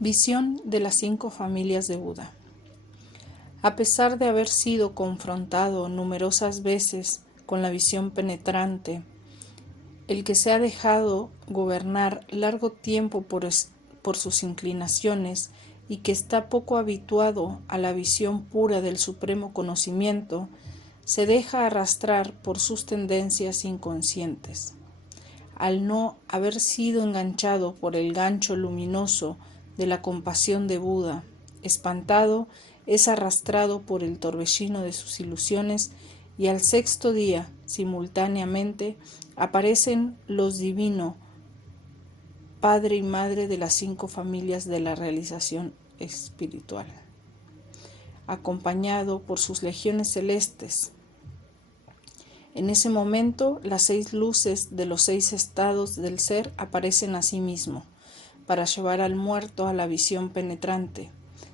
Visión de las 5 familias de Buda. A pesar de haber sido confrontado numerosas veces con la visión penetrante, el que se ha dejado gobernar largo tiempo por sus inclinaciones y que está poco habituado a la visión pura del supremo conocimiento, se deja arrastrar por sus tendencias inconscientes. Al no haber sido enganchado por el gancho luminoso de la compasión de Buda, espantado, es arrastrado por el torbellino de sus ilusiones y al sexto día, simultáneamente, aparecen los divinos, Padre y Madre de las 5 familias de la realización espiritual, acompañado por sus legiones celestes. En ese momento, las 6 luces de los 6 estados del ser aparecen a sí mismo, para llevar al muerto a la visión penetrante.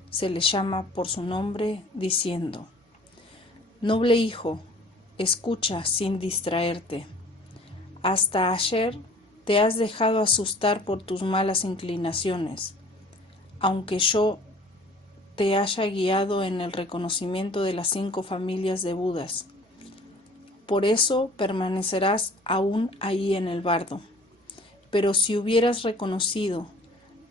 Se le llama por su nombre, diciendo: Noble hijo, escucha sin distraerte. Hasta ayer te has dejado asustar por tus malas inclinaciones, aunque yo te haya guiado en el reconocimiento de las 5 familias de Budas. Por eso permanecerás aún ahí en el bardo. Pero si hubieras reconocido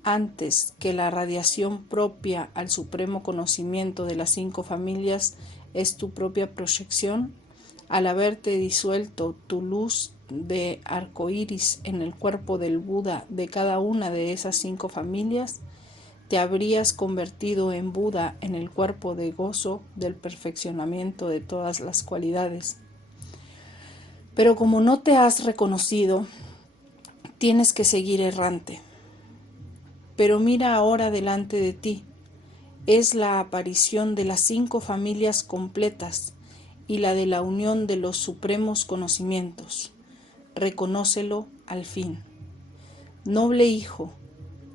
antes que la radiación propia al supremo conocimiento de las 5 familias es tu propia proyección, al haberte disuelto tu luz de arcoíris en el cuerpo del Buda de cada una de esas 5 familias, te habrías convertido en Buda en el cuerpo de gozo del perfeccionamiento de todas las cualidades. Pero como no te has reconocido, tienes que seguir errante. Pero mira ahora delante de ti, es la aparición de las 5 familias completas y la de la unión de los supremos conocimientos. Reconócelo al fin. Noble hijo,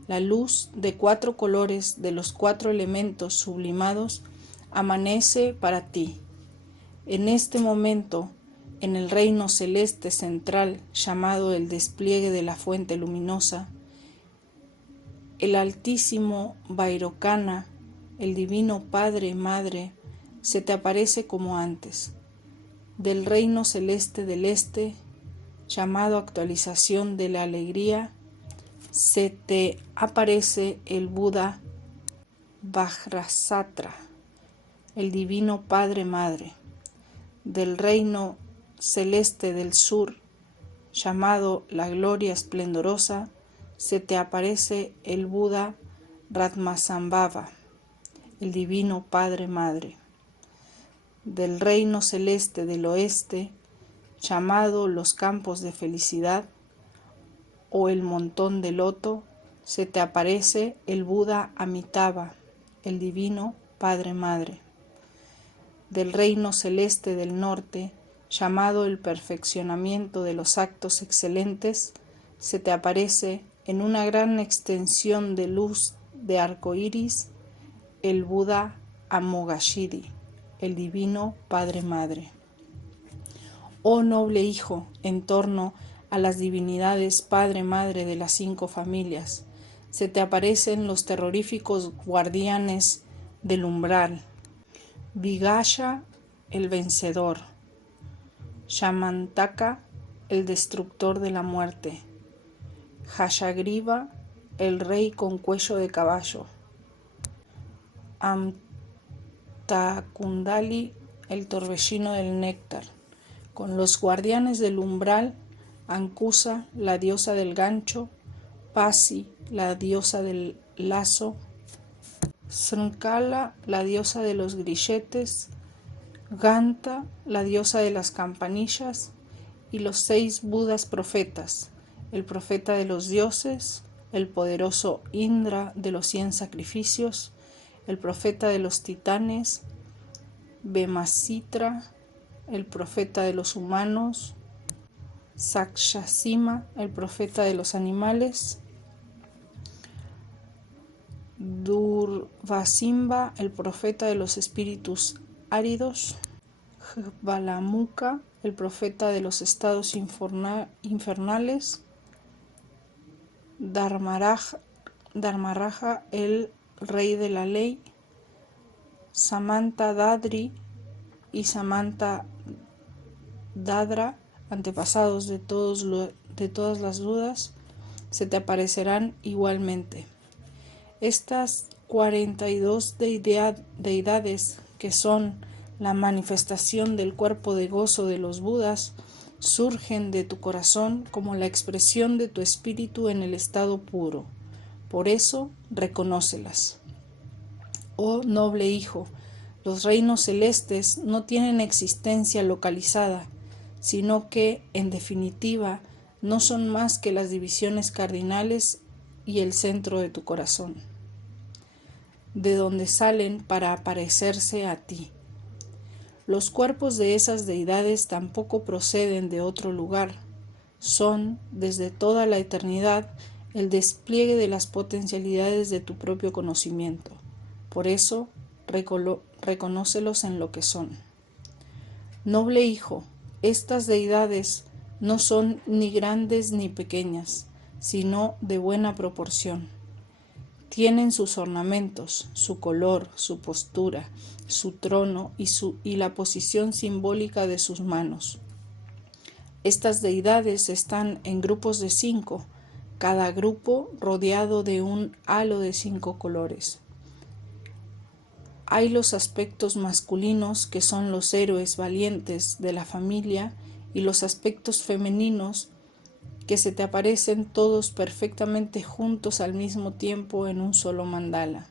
la luz de 4 colores de los 4 elementos sublimados amanece para ti. En este momento, en el reino celeste central llamado el despliegue de la fuente luminosa, el altísimo Vairocana, el divino Padre Madre, se te aparece como antes. Del reino celeste del este, llamado actualización de la alegría, se te aparece el Buda Vajrasattva, el divino Padre Madre. Del reino celeste del sur, llamado la gloria esplendorosa, se te aparece el Buda Ratmasambhava, el divino Padre Madre. Del reino celeste del oeste, llamado los campos de felicidad o el montón de loto, se te aparece el Buda Amitabha, el divino Padre Madre. Del reino celeste del norte, llamado el perfeccionamiento de los actos excelentes, se te aparece en una gran extensión de luz de arco iris el Buda Amoghasiddhi, el divino Padre Madre. Oh noble hijo, en torno a las divinidades Padre Madre de las 5 familias, se te aparecen los terroríficos guardianes del umbral. Vigaya, el vencedor. Shamantaka, el destructor de la muerte. Hayagriva, el rey con cuello de caballo. Amtakundali, el torbellino del néctar. Con los guardianes del umbral, Ankusa, la diosa del gancho. Pasi, la diosa del lazo. Srinkala, la diosa de los grilletes. Ganta, la diosa de las campanillas, y los 6 Budas profetas, el profeta de los dioses, el poderoso Indra de los 100 sacrificios, el profeta de los titanes, Vemasitra, el profeta de los humanos, Sakshasima, el profeta de los animales, Durvasimba, el profeta de los espíritus áridos, Jvalamukha, el profeta de los estados infernales, Dharmaraj, Dharmaraja, el rey de la ley, Samanta Dadri y Samanta Dadra, antepasados de todas las dudas, se te aparecerán igualmente. Estas 42 deidades, que son la manifestación del cuerpo de gozo de los Budas, surgen de tu corazón como la expresión de tu espíritu en el estado puro. Por eso, reconócelas. Oh noble hijo, los reinos celestes no tienen existencia localizada, sino que, en definitiva, no son más que las divisiones cardinales y el centro de tu corazón, de donde salen para aparecerse a ti. Los cuerpos de esas deidades tampoco proceden de otro lugar, son, desde toda la eternidad, el despliegue de las potencialidades de tu propio conocimiento. Por eso, reconócelos en lo que son. Noble hijo, estas deidades no son ni grandes ni pequeñas, sino de buena proporción. Tienen sus ornamentos, su color, su postura, su trono y la posición simbólica de sus manos. Estas deidades están en grupos de 5, cada grupo rodeado de un halo de 5 colores. Hay los aspectos masculinos, que son los héroes valientes de la familia, y los aspectos femeninos, que se te aparecen todos perfectamente juntos al mismo tiempo en un solo mandala.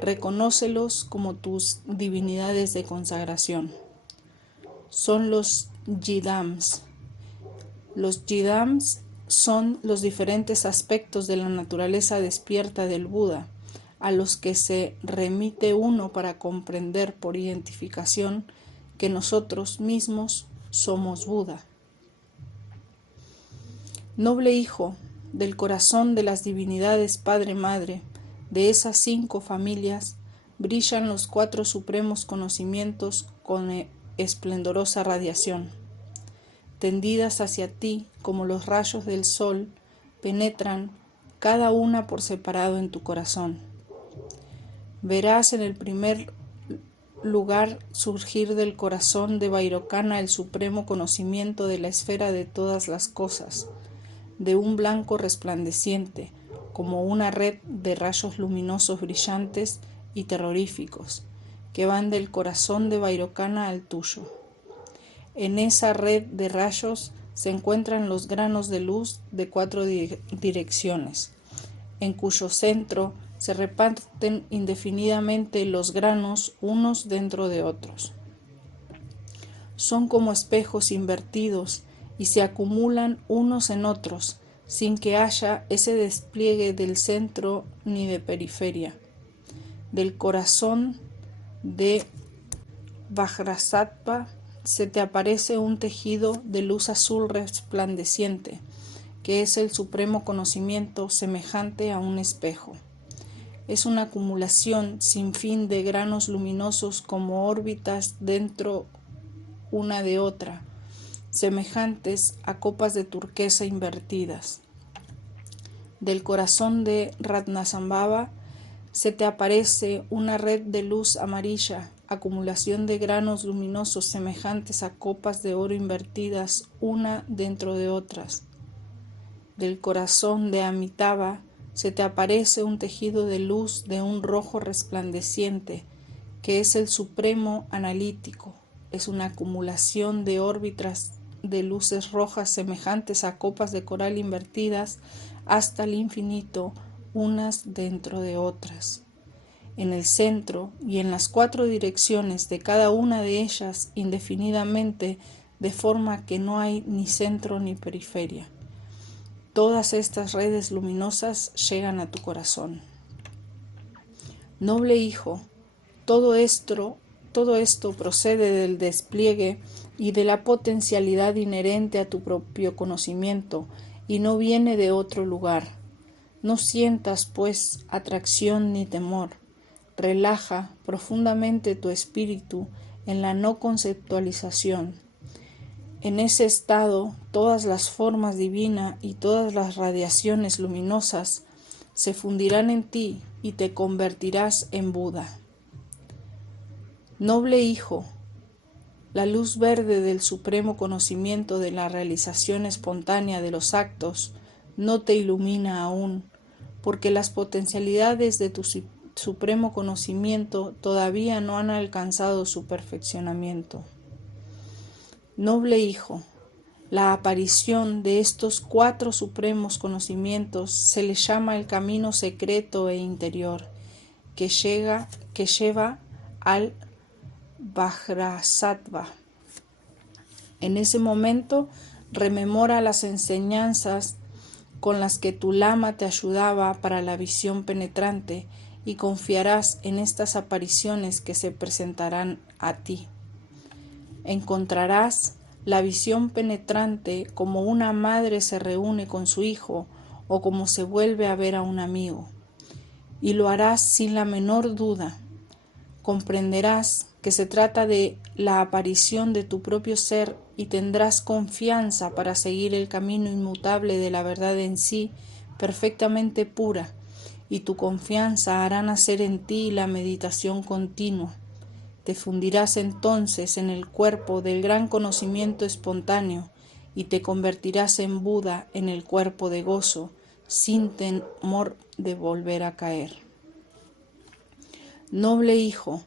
Reconócelos como tus divinidades de consagración. Son los Yidams. Los Yidams son los diferentes aspectos de la naturaleza despierta del Buda, a los que se remite uno para comprender por identificación que nosotros mismos somos Buda. Noble hijo, del corazón de las divinidades Padre-Madre, de esas 5 familias, brillan los 4 supremos conocimientos con esplendorosa radiación. Tendidas hacia ti como los rayos del sol, penetran cada una por separado en tu corazón. Verás en el primer lugar surgir del corazón de Vairocana el supremo conocimiento de la esfera de todas las cosas, de un blanco resplandeciente, como una red de rayos luminosos brillantes y terroríficos, que van del corazón de Vairocana al tuyo. En esa red de rayos se encuentran los granos de luz de 4 direcciones, en cuyo centro se reparten indefinidamente los granos unos dentro de otros. Son como espejos invertidos y se acumulan unos en otros, sin que haya ese despliegue del centro ni de periferia. Del corazón de Vajrasattva se te aparece un tejido de luz azul resplandeciente, que es el supremo conocimiento semejante a un espejo. Es una acumulación sin fin de granos luminosos como órbitas dentro una de otra, semejantes a copas de turquesa invertidas. Del corazón de Ratnasambhava se te aparece una red de luz amarilla, acumulación de granos luminosos semejantes a copas de oro invertidas una dentro de otras. Del corazón de Amitabha se te aparece un tejido de luz de un rojo resplandeciente, que es el supremo analítico. Es una acumulación de órbitas de luces rojas semejantes a copas de coral invertidas hasta el infinito, unas dentro de otras. En el centro y en las 4 direcciones de cada una de ellas indefinidamente, de forma que no hay ni centro ni periferia. Todas estas redes luminosas llegan a tu corazón. Noble hijo, todo esto procede del despliegue y de la potencialidad inherente a tu propio conocimiento y no viene de otro lugar. No sientas, pues, atracción ni temor. Relaja profundamente tu espíritu en la no conceptualización. En ese estado, todas las formas divinas y todas las radiaciones luminosas se fundirán en ti y te convertirás en Buda. Noble hijo, la luz verde del supremo conocimiento de la realización espontánea de los actos no te ilumina aún, porque las potencialidades de tu supremo conocimiento todavía no han alcanzado su perfeccionamiento. Noble hijo, la aparición de estos 4 supremos conocimientos se le llama el camino secreto e interior, que lleva al Vajrasattva. En ese momento rememora las enseñanzas con las que tu lama te ayudaba para la visión penetrante y confiarás en estas apariciones que se presentarán a ti. Encontrarás la visión penetrante como una madre se reúne con su hijo o como se vuelve a ver a un amigo, y lo harás sin la menor duda. Comprenderás que se trata de la aparición de tu propio ser y tendrás confianza para seguir el camino inmutable de la verdad en sí, perfectamente pura, y tu confianza hará nacer en ti la meditación continua. Te fundirás entonces en el cuerpo del gran conocimiento espontáneo y te convertirás en Buda en el cuerpo de gozo, sin temor de volver a caer. Noble hijo,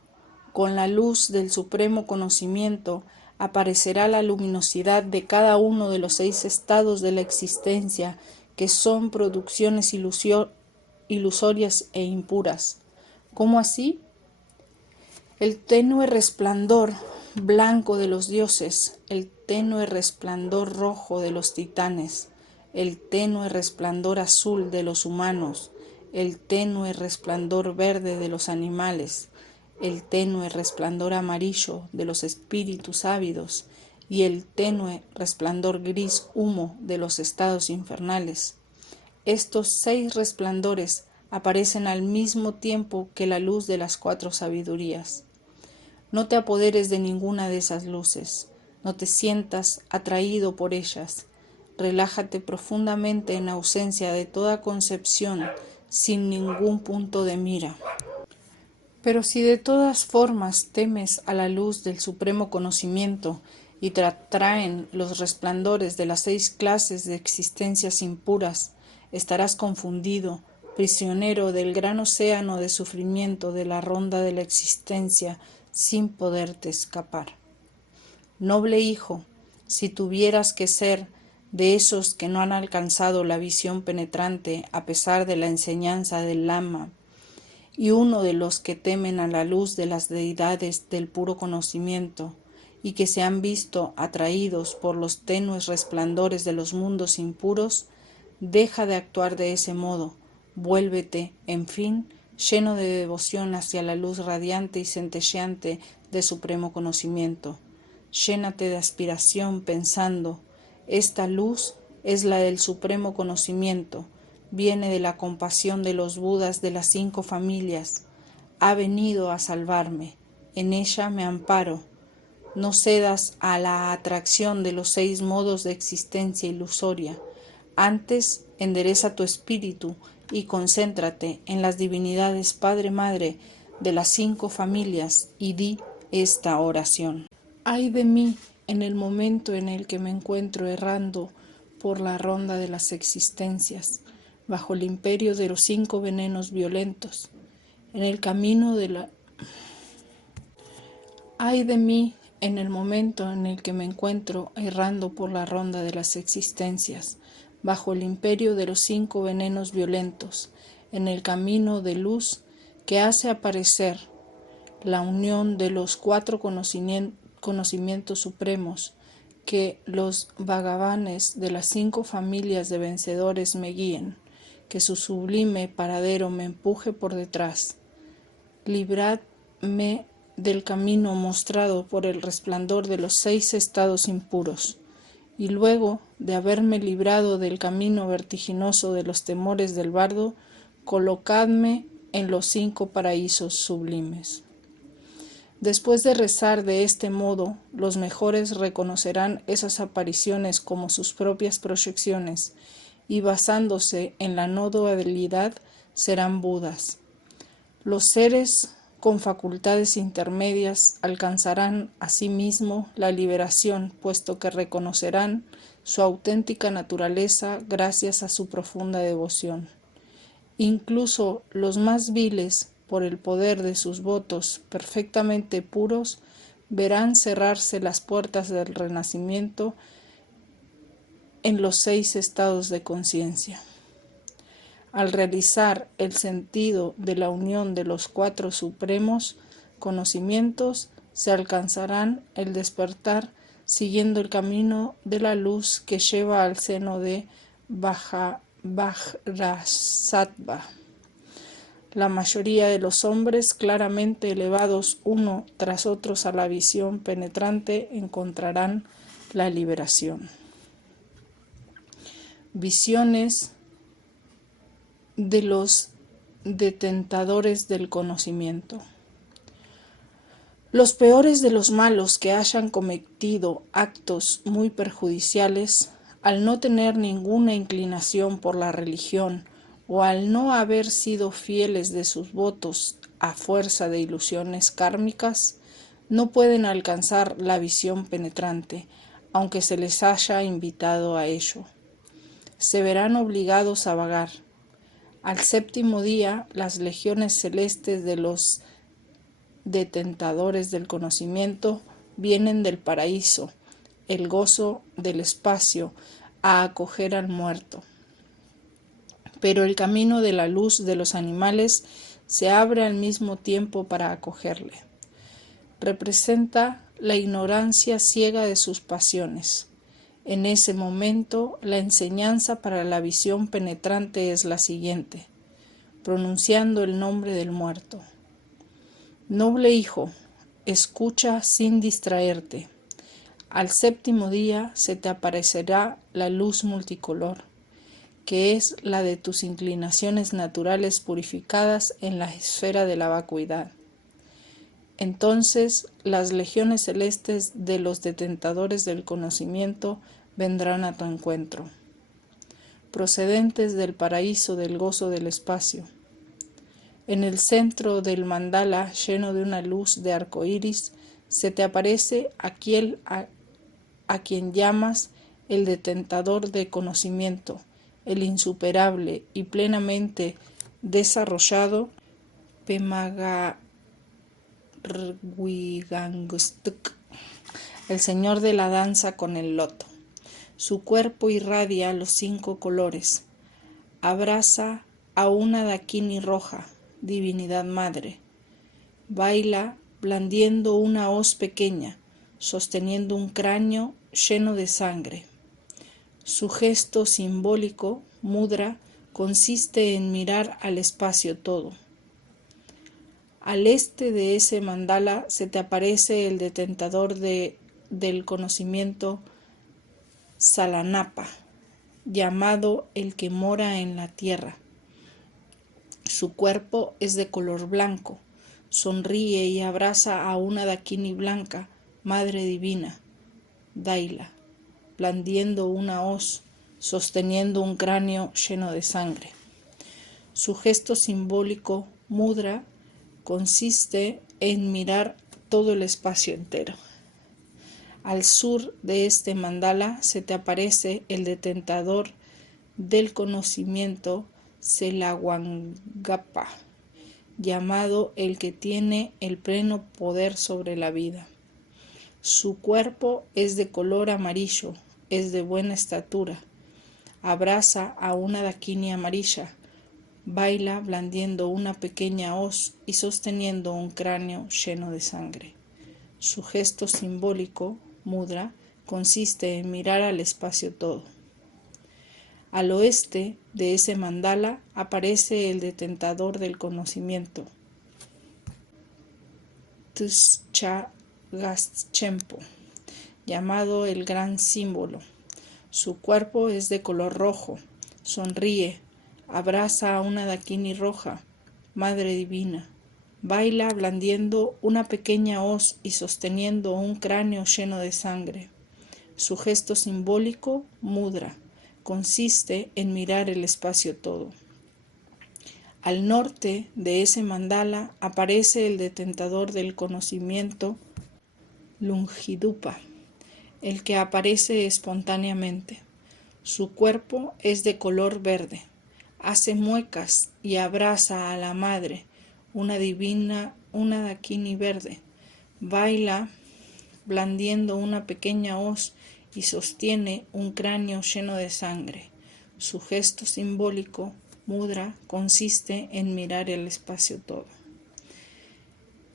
con la luz del supremo conocimiento aparecerá la luminosidad de cada uno de los 6 estados de la existencia, que son producciones ilusorias e impuras. ¿Cómo así? El tenue resplandor blanco de los dioses, el tenue resplandor rojo de los titanes, el tenue resplandor azul de los humanos, el tenue resplandor verde de los animales, el tenue resplandor amarillo de los espíritus ávidos y el tenue resplandor gris humo de los estados infernales. Estos 6 resplandores aparecen al mismo tiempo que la luz de las 4 sabidurías. No te apoderes de ninguna de esas luces, no te sientas atraído por ellas. Relájate profundamente en ausencia de toda concepción, sin ningún punto de mira. Pero si de todas formas temes a la luz del supremo conocimiento y te atraen los resplandores de las 6 clases de existencias impuras, estarás confundido, prisionero del gran océano de sufrimiento de la ronda de la existencia, sin poderte escapar. Noble hijo, si tuvieras que ser de esos que no han alcanzado la visión penetrante a pesar de la enseñanza del Lama, y uno de los que temen a la luz de las deidades del puro conocimiento, y que se han visto atraídos por los tenues resplandores de los mundos impuros, deja de actuar de ese modo, vuélvete, en fin, lleno de devoción hacia la luz radiante y centelleante de supremo conocimiento. Llénate de aspiración pensando, esta luz es la del supremo conocimiento, viene de la compasión de los Budas de las 5 familias, ha venido a salvarme, en ella me amparo. No cedas a la atracción de los 6 modos de existencia ilusoria, antes endereza tu espíritu y concéntrate en las divinidades Padre-Madre de las 5 familias y di esta oración. Ay de mí en el momento en el que me encuentro errando por la ronda de las existencias, bajo el imperio de los 5 venenos violentos, en el camino de la... Ay de mí en el momento en el que me encuentro errando por la ronda de las existencias, bajo el imperio de los 5 venenos violentos, en el camino de luz que hace aparecer la unión de los 4 conocimientos supremos, que los Bhagavanes de las 5 familias de vencedores me guíen, que su sublime paradero me empuje por detrás. Libradme del camino mostrado por el resplandor de los 6 estados impuros, y luego de haberme librado del camino vertiginoso de los temores del bardo, colocadme en los 5 paraísos sublimes. Después de rezar de este modo, los mejores reconocerán esas apariciones como sus propias proyecciones, y basándose en la no dualidad serán Budas. Los seres con facultades intermedias alcanzarán asimismo la liberación, puesto que reconocerán su auténtica naturaleza gracias a su profunda devoción. Incluso los más viles, por el poder de sus votos perfectamente puros, verán cerrarse las puertas del renacimiento en los 6 estados de conciencia. Al realizar el sentido de la unión de los 4 supremos conocimientos, se alcanzarán el despertar siguiendo el camino de la luz que lleva al seno de Vajrasattva. La mayoría de los hombres claramente elevados uno tras otros a la visión penetrante encontrarán la liberación. Visiones de los detentadores del conocimiento. Los peores de los malos que hayan cometido actos muy perjudiciales, al no tener ninguna inclinación por la religión o al no haber sido fieles de sus votos a fuerza de ilusiones kármicas, no pueden alcanzar la visión penetrante, aunque se les haya invitado a ello. Se verán obligados a vagar. Al 7º día, las legiones celestes de los detentadores del conocimiento vienen del paraíso, el gozo del espacio, a acoger al muerto. Pero el camino de la luz de los animales se abre al mismo tiempo para acogerle. Representa la ignorancia ciega de sus pasiones. En ese momento, la enseñanza para la visión penetrante es la siguiente, pronunciando el nombre del muerto. Noble hijo, escucha sin distraerte. Al 7º día se te aparecerá la luz multicolor, que es la de tus inclinaciones naturales purificadas en la esfera de la vacuidad. Entonces las legiones celestes de los detentadores del conocimiento vendrán a tu encuentro, procedentes del paraíso del gozo del espacio. En el centro del mandala, lleno de una luz de arco iris, se te aparece aquel a quien llamas el detentador de conocimiento, el insuperable y plenamente desarrollado Pemagarwingastuk, el señor de la danza con el loto. Su cuerpo irradia los 5 colores. Abraza a una dakini roja, divinidad madre. Baila blandiendo una hoz pequeña, sosteniendo un cráneo lleno de sangre. Su gesto simbólico, mudra, consiste en mirar al espacio todo. Al este de ese mandala se te aparece el detentador del conocimiento Salanapa, llamado el que mora en la tierra. Su cuerpo es de color blanco, sonríe y abraza a una dakini blanca, madre divina, Daila, blandiendo una hoz, sosteniendo un cráneo lleno de sangre. Su gesto simbólico, mudra, consiste en mirar todo el espacio entero. Al sur de este mandala se te aparece el detentador del conocimiento Selawangapa, llamado el que tiene el pleno poder sobre la vida. Su cuerpo es de color amarillo, es de buena estatura. Abraza a una dakini amarilla. Baila blandiendo una pequeña hoz y sosteniendo un cráneo lleno de sangre. Su gesto simbólico, mudra, consiste en mirar al espacio todo. Al oeste de ese mandala aparece el detentador del conocimiento, Tshagastchempo, llamado el gran símbolo. Su cuerpo es de color rojo, sonríe, abraza a una dakini roja, madre divina. Baila blandiendo una pequeña hoz y sosteniendo un cráneo lleno de sangre. Su gesto simbólico, mudra, consiste en mirar el espacio todo. Al norte de ese mandala aparece el detentador del conocimiento, Lungidupa, el que aparece espontáneamente. Su cuerpo es de color verde, hace muecas y abraza a la madre, una dakini verde. Baila blandiendo una pequeña hoz y sostiene un cráneo lleno de sangre. Su gesto simbólico, mudra, consiste en mirar el espacio todo.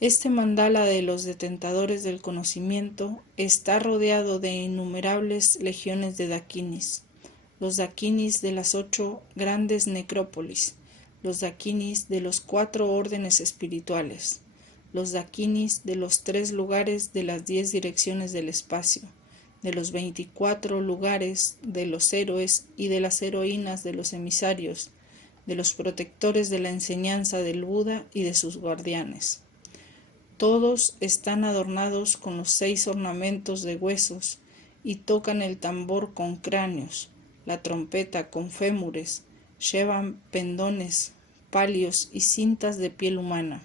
Este mandala de los detentadores del conocimiento está rodeado de innumerables legiones de dakinis, los dakinis de las 8 grandes necrópolis, los dakinis de los 4 órdenes espirituales, los dakinis de los 3 lugares de las 10 direcciones del espacio, de los 24 lugares de los héroes y de las heroínas de los emisarios, de los protectores de la enseñanza del Buda y de sus guardianes. Todos están adornados con los 6 ornamentos de huesos y tocan el tambor con cráneos, la trompeta con fémures, llevan pendones, palios y cintas de piel humana,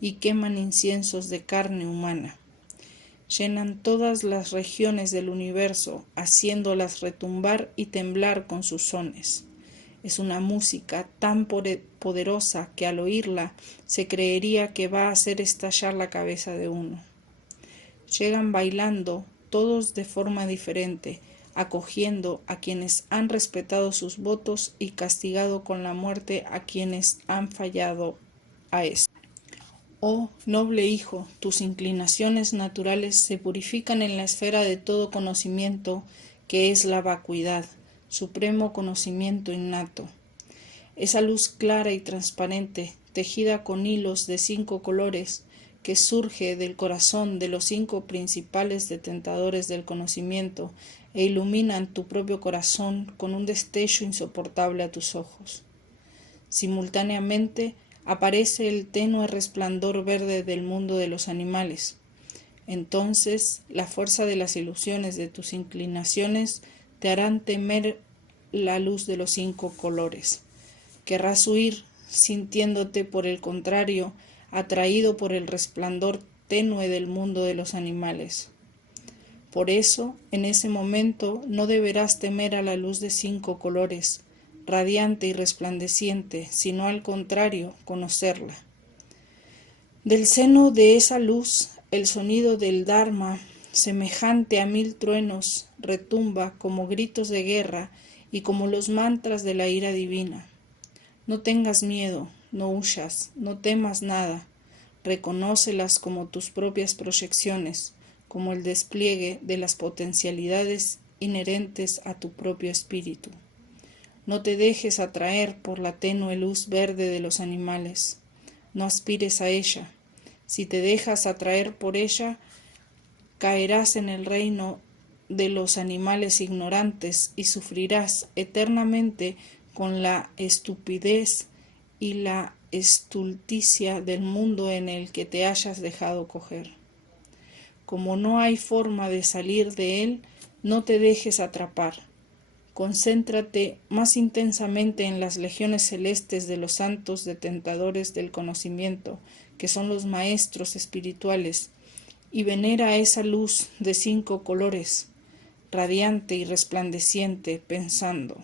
y queman inciensos de carne humana. Llenan todas las regiones del universo, haciéndolas retumbar y temblar con sus sones. Es una música tan poderosa que al oírla se creería que va a hacer estallar la cabeza de uno. Llegan bailando, todos de forma diferente, acogiendo a quienes han respetado sus votos y castigado con la muerte a quienes han fallado a eso. Oh noble hijo, tus inclinaciones naturales se purifican en la esfera de todo conocimiento, que es la vacuidad, supremo conocimiento innato. Esa luz clara y transparente, tejida con hilos de 5 colores, que surge del corazón de los 5 principales detentadores del conocimiento e iluminan tu propio corazón con un destello insoportable a tus ojos. Simultáneamente aparece el tenue resplandor verde del mundo de los animales. Entonces la fuerza de las ilusiones de tus inclinaciones te harán temer la luz de los 5 colores. Querrás huir, sintiéndote, por el contrario, atraído por el resplandor tenue del mundo de los animales. Por eso, en ese momento, no deberás temer a la luz de 5 colores, radiante y resplandeciente, sino al contrario, conocerla. Del seno de esa luz, el sonido del Dharma, semejante a 1000 truenos, retumba como gritos de guerra y como los mantras de la ira divina. No tengas miedo, no huyas, no temas nada. Reconócelas como tus propias proyecciones, como el despliegue de las potencialidades inherentes a tu propio espíritu. No te dejes atraer por la tenue luz verde de los animales. No aspires a ella. Si te dejas atraer por ella, caerás en el reino de los animales ignorantes y sufrirás eternamente con la estupidez y la estulticia del mundo en el que te hayas dejado coger. Como no hay forma de salir de él, no te dejes atrapar. Concéntrate más intensamente en las legiones celestes de los santos detentadores del conocimiento, que son los maestros espirituales, y venera esa luz de 5 colores, radiante y resplandeciente, pensando: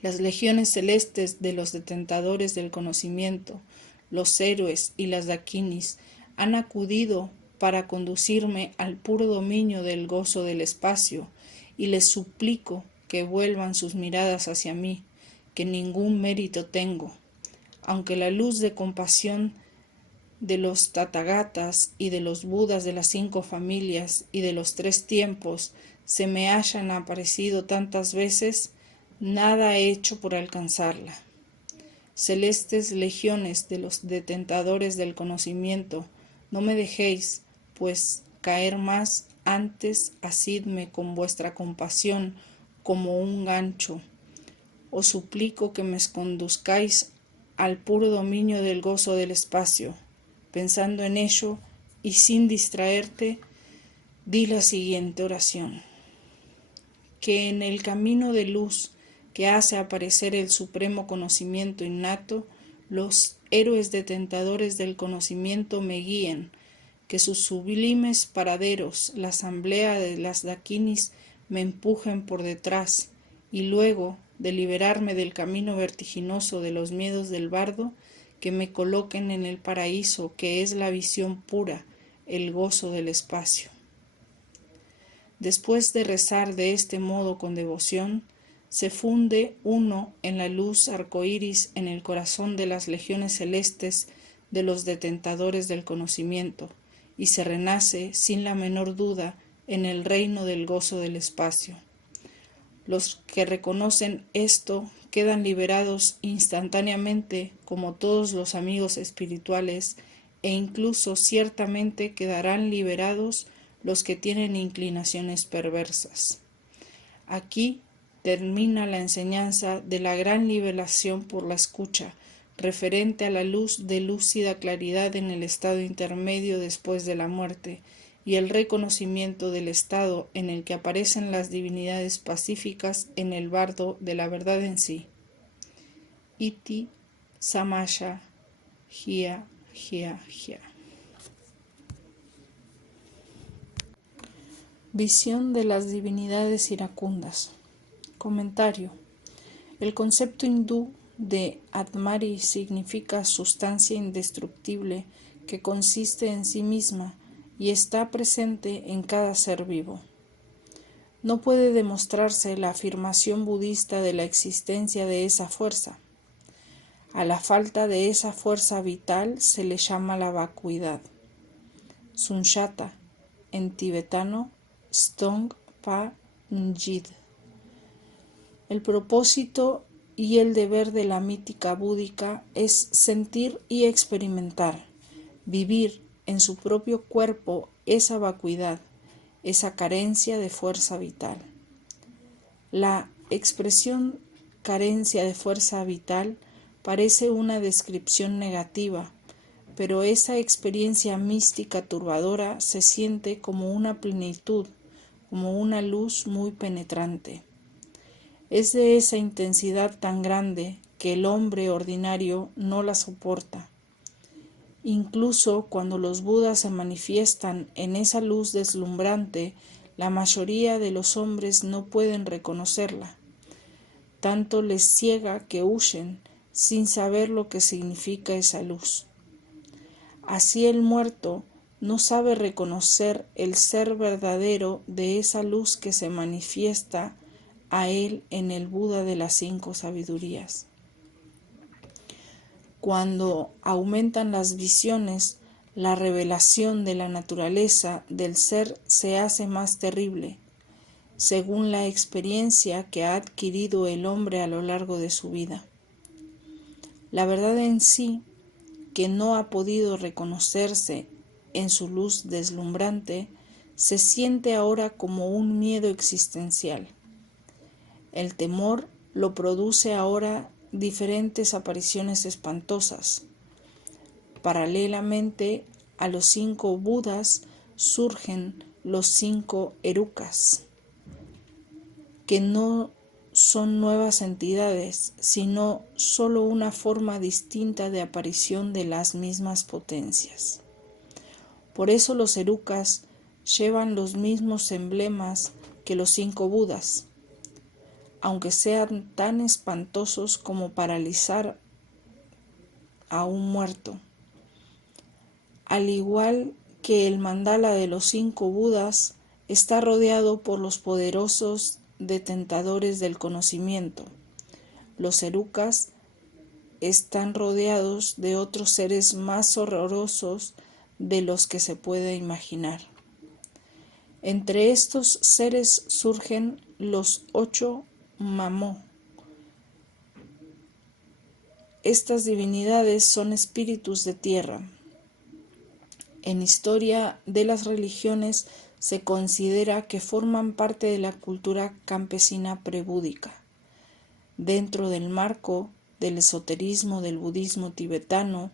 las legiones celestes de los detentadores del conocimiento, los héroes y las dakinis, han acudido para conducirme al puro dominio del gozo del espacio, y les suplico que vuelvan sus miradas hacia mí, que ningún mérito tengo, aunque la luz de compasión de los Tathagatas y de los Budas de las 5 familias y de los 3 tiempos se me hayan aparecido tantas veces, nada he hecho por alcanzarla. Celestes legiones de los detentadores del conocimiento, no me dejéis, pues, caer más, antes asidme con vuestra compasión como un gancho. Os suplico que me conduzcáis al puro dominio del gozo del espacio. Pensando en ello y sin distraerte, di la siguiente oración. que en el camino de luz que hace aparecer el supremo conocimiento innato, los héroes detentadores del conocimiento me guíen, que sus sublimes paraderos, la asamblea de las dakinis, me empujen por detrás, y luego, de liberarme del camino vertiginoso de los miedos del bardo, que me coloquen en el paraíso que es la visión pura, el gozo del espacio. Después de rezar de este modo con devoción, se funde uno en la luz arcoíris en el corazón de las legiones celestes de los detentadores del conocimiento, y se renace, sin la menor duda, en el reino del gozo del espacio. Los que reconocen esto quedan liberados instantáneamente, como todos los amigos espirituales, e incluso ciertamente quedarán liberados los que tienen inclinaciones perversas. Aquí termina la enseñanza de la gran liberación por la escucha, referente a la luz de lúcida claridad en el estado intermedio después de la muerte, y el reconocimiento del estado en el que aparecen las divinidades pacíficas en el bardo de la verdad en sí. Iti Samaya Jia Jia Jia. Visión de las divinidades iracundas. Comentario. El concepto hindú de Atmari significa sustancia indestructible que consiste en sí misma y está presente en cada ser vivo. No puede demostrarse la afirmación budista de la existencia de esa fuerza. A la falta de esa fuerza vital se le llama la vacuidad. Sunyata, en tibetano, Stong Pa Njid. El propósito y el deber de la mítica búdica es sentir y experimentar, vivir en su propio cuerpo esa vacuidad, esa carencia de fuerza vital. La expresión carencia de fuerza vital parece una descripción negativa, pero esa experiencia mística turbadora se siente como una plenitud, como una luz muy penetrante. Es de esa intensidad tan grande que el hombre ordinario no la soporta. Incluso cuando los Budas se manifiestan en esa luz deslumbrante, la mayoría de los hombres no pueden reconocerla. Tanto les ciega que huyen sin saber lo que significa esa luz. Así el muerto no sabe reconocer el ser verdadero de esa luz que se manifiesta a él en el Buda de las 5 sabidurías. Cuando aumentan las visiones, la revelación de la naturaleza del ser se hace más terrible, según la experiencia que ha adquirido el hombre a lo largo de su vida. La verdad en sí, que no ha podido reconocerse en su luz deslumbrante, se siente ahora como un miedo existencial. El temor lo produce ahora diferentes apariciones espantosas. Paralelamente a los 5 Budas surgen los 5 Erukas, que no son nuevas entidades, sino solo una forma distinta de aparición de las mismas potencias. Por eso los Erukas llevan los mismos emblemas que los 5 Budas, aunque sean tan espantosos como paralizar a un muerto. Al igual que el mandala de los 5 Budas está rodeado por los poderosos detentadores del conocimiento, los Erukas están rodeados de otros seres más horrorosos de los que se puede imaginar. Entre estos seres surgen los 8 Mamó. Estas divinidades son espíritus de tierra. En historia de las religiones se considera que forman parte de la cultura campesina prebúdica. Dentro del marco del esoterismo del budismo tibetano,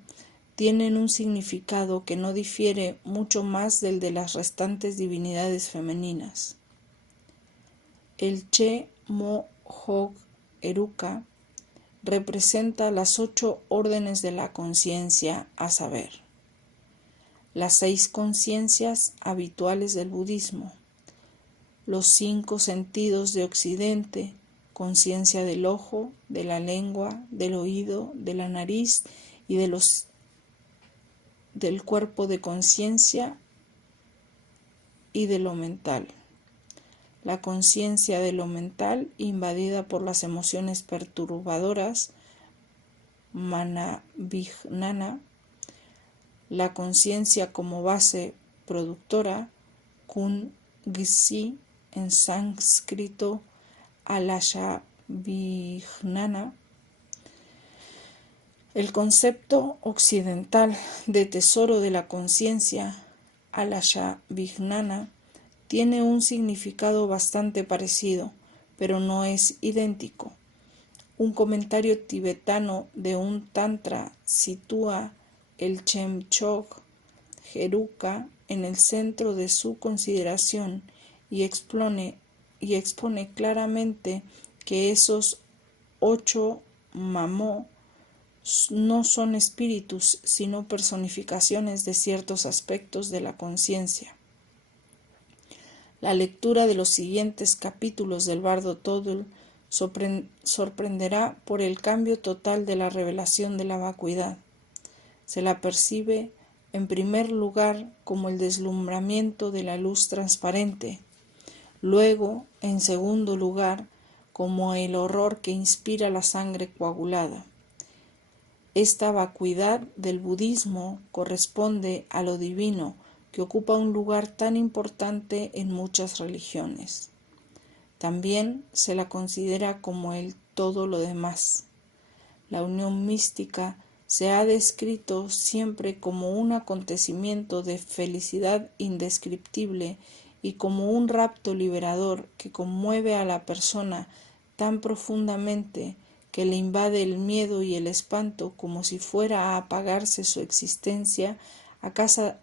tienen un significado que no difiere mucho más del de las restantes divinidades femeninas. El Che Mo Hog Eruka representa las 8 órdenes de la conciencia, a saber, las 6 conciencias habituales del budismo, los 5 sentidos de Occidente, conciencia del ojo, de la lengua, del oído, de la nariz y del cuerpo de conciencia y de lo mental. La conciencia de lo mental invadida por las emociones perturbadoras, Manavijnana, la conciencia como base productora, Kungsi, en sánscrito Alayavijnana. El concepto occidental de tesoro de la conciencia, Alayavijnana, tiene un significado bastante parecido, pero no es idéntico. Un comentario tibetano de un tantra sitúa el Chemchog Geruka en el centro de su consideración y expone claramente que esos 8 mamó no son espíritus, sino personificaciones de ciertos aspectos de la conciencia. La lectura de los siguientes capítulos del Bardo Thodol sorprenderá por el cambio total de la revelación de la vacuidad. Se la percibe, en primer lugar, como el deslumbramiento de la luz transparente, luego, en segundo lugar, como el horror que inspira la sangre coagulada. Esta vacuidad del budismo corresponde a lo divino, que ocupa un lugar tan importante en muchas religiones. También se la considera como el todo lo demás. La unión mística se ha descrito siempre como un acontecimiento de felicidad indescriptible y como un rapto liberador que conmueve a la persona tan profundamente que le invade el miedo y el espanto como si fuera a apagarse su existencia a causa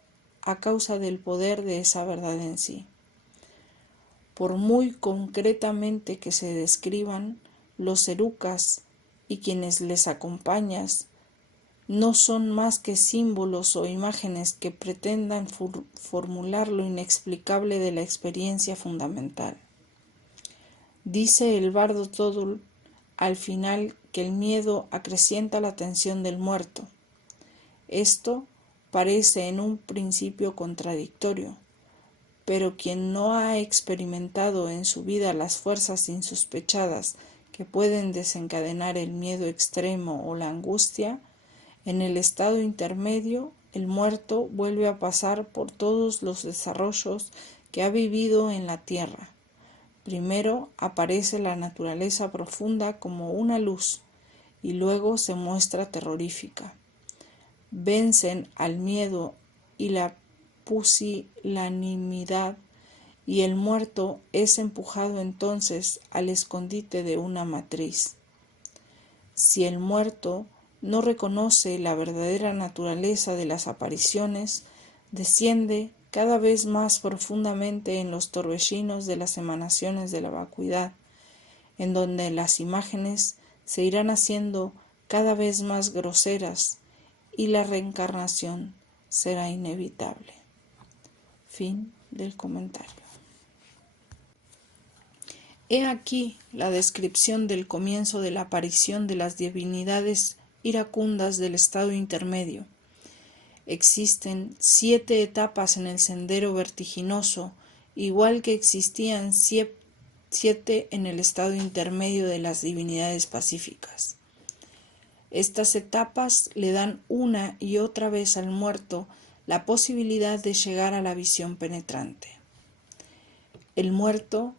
del poder de esa verdad en sí. Por muy concretamente que se describan, los erukas y quienes les acompañan no son más que símbolos o imágenes que pretendan formular lo inexplicable de la experiencia fundamental. Dice el Bardo Thodol al final que el miedo acrecienta la tensión del muerto. Esto parece en un principio contradictorio, pero quien no ha experimentado en su vida las fuerzas insospechadas que pueden desencadenar el miedo extremo o la angustia, en el estado intermedio el muerto vuelve a pasar por todos los desarrollos que ha vivido en la tierra. Primero aparece la naturaleza profunda como una luz y luego se muestra terrorífica. Vencen al miedo y la pusilanimidad y el muerto es empujado entonces al escondite de una matriz. Si el muerto no reconoce la verdadera naturaleza de las apariciones, desciende cada vez más profundamente en los torbellinos de las emanaciones de la vacuidad, en donde las imágenes se irán haciendo cada vez más groseras y la reencarnación será inevitable. Fin del comentario. He aquí la descripción del comienzo de la aparición de las divinidades iracundas del estado intermedio. Existen 7 etapas en el sendero vertiginoso, igual que existían 7 en el estado intermedio de las divinidades pacíficas. Estas etapas le dan una y otra vez al muerto la posibilidad de llegar a la visión penetrante. El muerto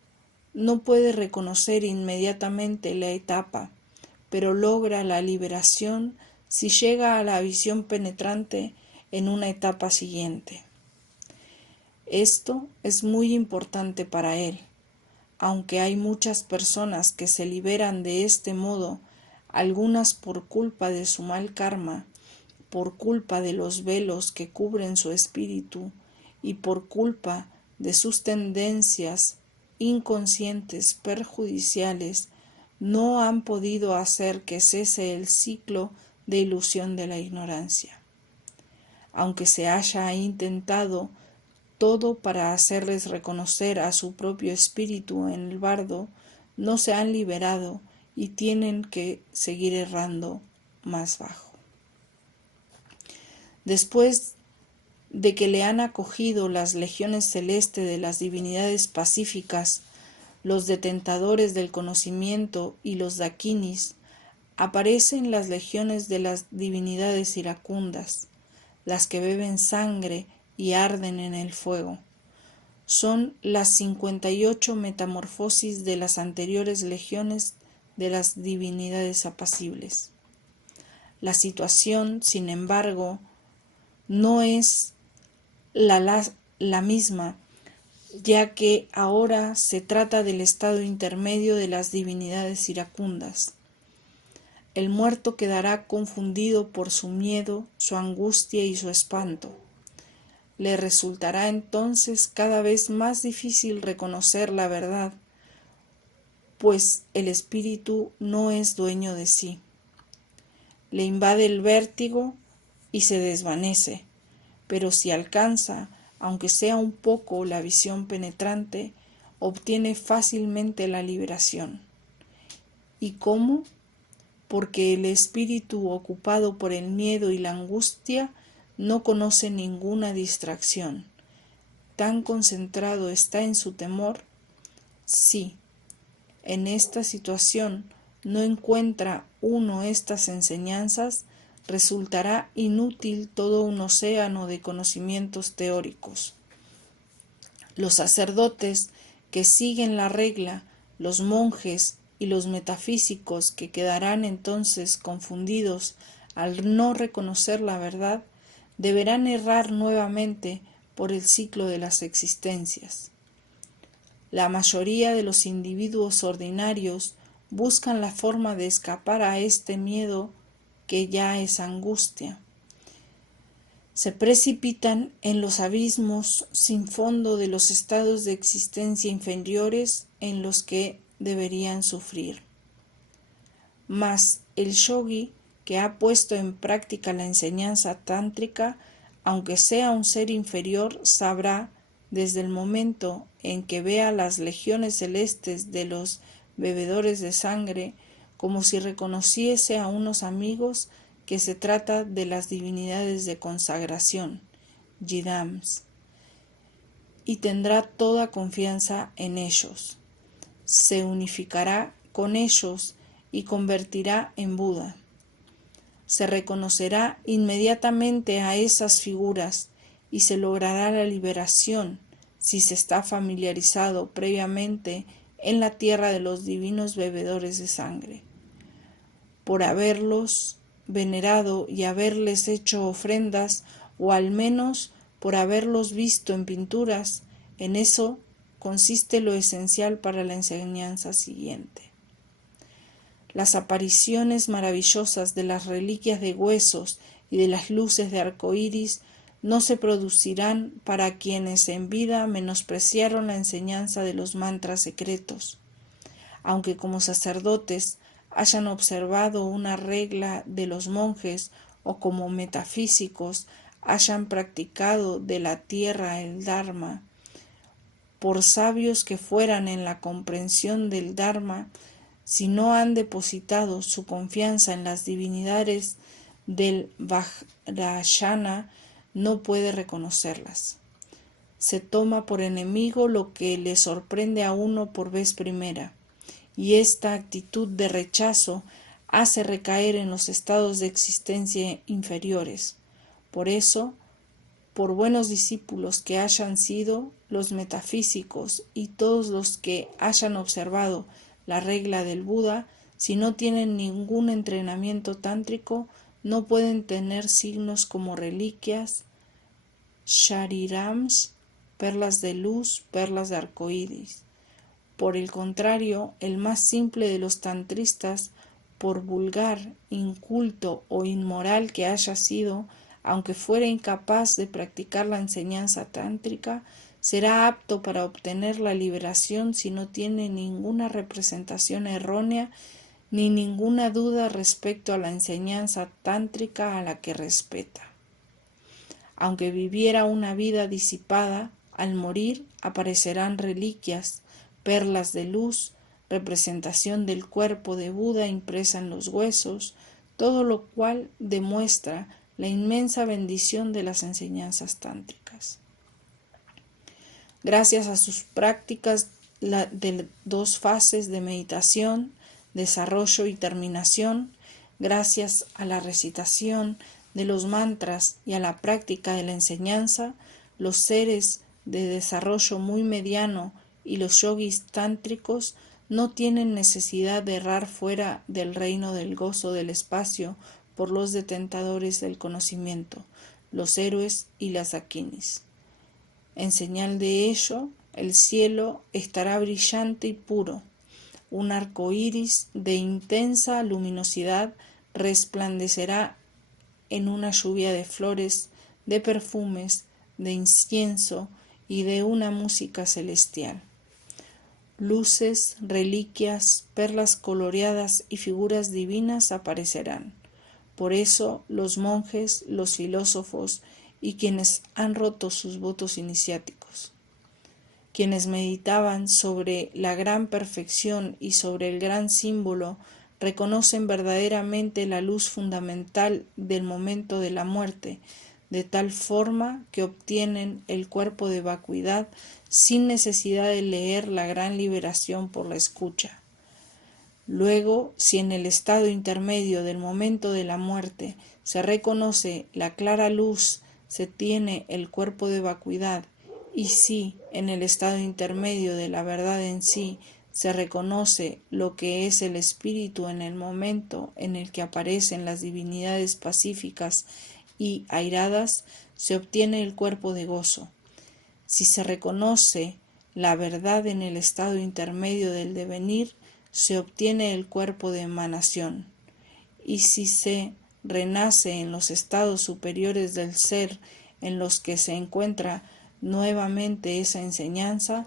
no puede reconocer inmediatamente la etapa, pero logra la liberación si llega a la visión penetrante en una etapa siguiente. Esto es muy importante para él, aunque hay muchas personas que se liberan de este modo, algunas por culpa de su mal karma, por culpa de los velos que cubren su espíritu y por culpa de sus tendencias inconscientes perjudiciales no han podido hacer que cese el ciclo de ilusión de la ignorancia. Aunque se haya intentado todo para hacerles reconocer a su propio espíritu en el bardo, no se han liberado y tienen que seguir errando más bajo. Después de que le han acogido las legiones celestes de las divinidades pacíficas, los detentadores del conocimiento y los dakinis, aparecen las legiones de las divinidades iracundas, las que beben sangre y arden en el fuego. Son las 58 metamorfosis de las anteriores legiones de las divinidades apacibles. La situación, sin embargo, no es la misma, ya que ahora se trata del estado intermedio de las divinidades iracundas. El muerto quedará confundido por su miedo, su angustia y su espanto. Le resultará entonces cada vez más difícil reconocer la verdad, pues el espíritu no es dueño de sí. Le invade el vértigo y se desvanece, pero si alcanza, aunque sea un poco, la visión penetrante, obtiene fácilmente la liberación. ¿Y cómo? Porque el espíritu ocupado por el miedo y la angustia no conoce ninguna distracción. Tan concentrado está en su temor. Sí, en esta situación no encuentra uno estas enseñanzas, resultará inútil todo un océano de conocimientos teóricos. Los sacerdotes que siguen la regla, los monjes y los metafísicos que quedarán entonces confundidos al no reconocer la verdad, deberán errar nuevamente por el ciclo de las existencias. La mayoría de los individuos ordinarios buscan la forma de escapar a este miedo que ya es angustia. Se precipitan en los abismos sin fondo de los estados de existencia inferiores en los que deberían sufrir. Mas el yogi que ha puesto en práctica la enseñanza tántrica, aunque sea un ser inferior, sabrá, desde el momento en que vea las legiones celestes de los bebedores de sangre, como si reconociese a unos amigos, que se trata de las divinidades de consagración, yidams, y tendrá toda confianza en ellos. Se unificará con ellos y convertirá en Buda. Se reconocerá inmediatamente a esas figuras y se logrará la liberación si se está familiarizado previamente en la tierra de los divinos bebedores de sangre. Por haberlos venerado y haberles hecho ofrendas, o al menos por haberlos visto en pinturas, en eso consiste lo esencial para la enseñanza siguiente. Las apariciones maravillosas de las reliquias de huesos y de las luces de arcoíris no se producirán para quienes en vida menospreciaron la enseñanza de los mantras secretos, aunque como sacerdotes hayan observado una regla de los monjes o como metafísicos hayan practicado de la tierra el Dharma. Por sabios que fueran en la comprensión del Dharma, si no han depositado su confianza en las divinidades del Vajrayana, no puede reconocerlas. Se toma por enemigo lo que le sorprende a uno por vez primera, y esta actitud de rechazo hace recaer en los estados de existencia inferiores. Por eso, por buenos discípulos que hayan sido, los metafísicos y todos los que hayan observado la regla del Buda, si no tienen ningún entrenamiento tántrico, no pueden tener signos como reliquias, sharirams, perlas de luz, perlas de arcoíris. Por el contrario, el más simple de los tantristas, por vulgar, inculto o inmoral que haya sido, aunque fuera incapaz de practicar la enseñanza tántrica, será apto para obtener la liberación si no tiene ninguna representación errónea ni ninguna duda respecto a la enseñanza tántrica a la que respeta. Aunque viviera una vida disipada, al morir aparecerán reliquias, perlas de luz, representación del cuerpo de Buda impresa en los huesos, todo lo cual demuestra la inmensa bendición de las enseñanzas tántricas. Gracias a sus prácticas de 2 fases de meditación, desarrollo y terminación, gracias a la recitación de los mantras y a la práctica de la enseñanza, los seres de desarrollo muy mediano y los yogis tántricos no tienen necesidad de errar fuera del reino del gozo del espacio por los detentadores del conocimiento, los héroes y las dakinis. En señal de ello, el cielo estará brillante y puro. Un arco iris de intensa luminosidad resplandecerá en una lluvia de flores, de perfumes, de incienso y de una música celestial. Luces, reliquias, perlas coloreadas y figuras divinas aparecerán. Por eso los monjes, los filósofos y quienes han roto sus votos iniciáticos, quienes meditaban sobre la gran perfección y sobre el gran símbolo, reconocen verdaderamente la luz fundamental del momento de la muerte, de tal forma que obtienen el cuerpo de vacuidad sin necesidad de leer la gran liberación por la escucha. Luego, si en el estado intermedio del momento de la muerte se reconoce la clara luz, se tiene el cuerpo de vacuidad, y si en el estado intermedio de la verdad en sí se reconoce lo que es el espíritu en el momento en el que aparecen las divinidades pacíficas y airadas, se obtiene el cuerpo de gozo. Si se reconoce la verdad en el estado intermedio del devenir, se obtiene el cuerpo de emanación. Y si se renace en los estados superiores del ser en los que se encuentra nuevamente esa enseñanza,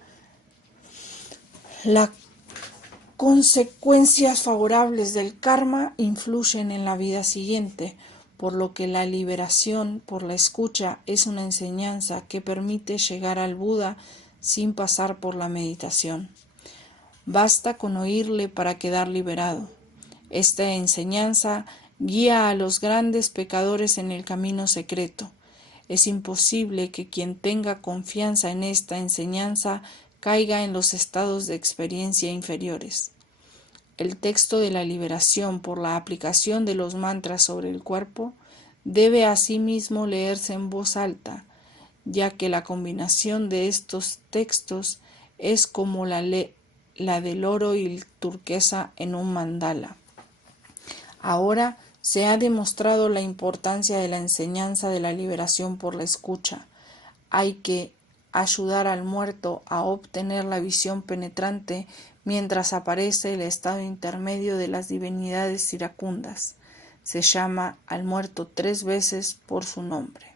las consecuencias favorables del karma influyen en la vida siguiente, por lo que la liberación por la escucha es una enseñanza que permite llegar al Buda sin pasar por la meditación. Basta con oírle para quedar liberado. Esta enseñanza guía a los grandes pecadores en el camino secreto. Es imposible que quien tenga confianza en esta enseñanza caiga en los estados de experiencia inferiores. El texto de la liberación por la aplicación de los mantras sobre el cuerpo debe asimismo leerse en voz alta, ya que la combinación de estos textos es como la del oro y el turquesa en un mandala. Ahora se ha demostrado la importancia de la enseñanza de la liberación por la escucha. Hay que ayudar al muerto a obtener la visión penetrante mientras aparece el estado intermedio de las divinidades iracundas. Se llama al muerto 3 veces por su nombre.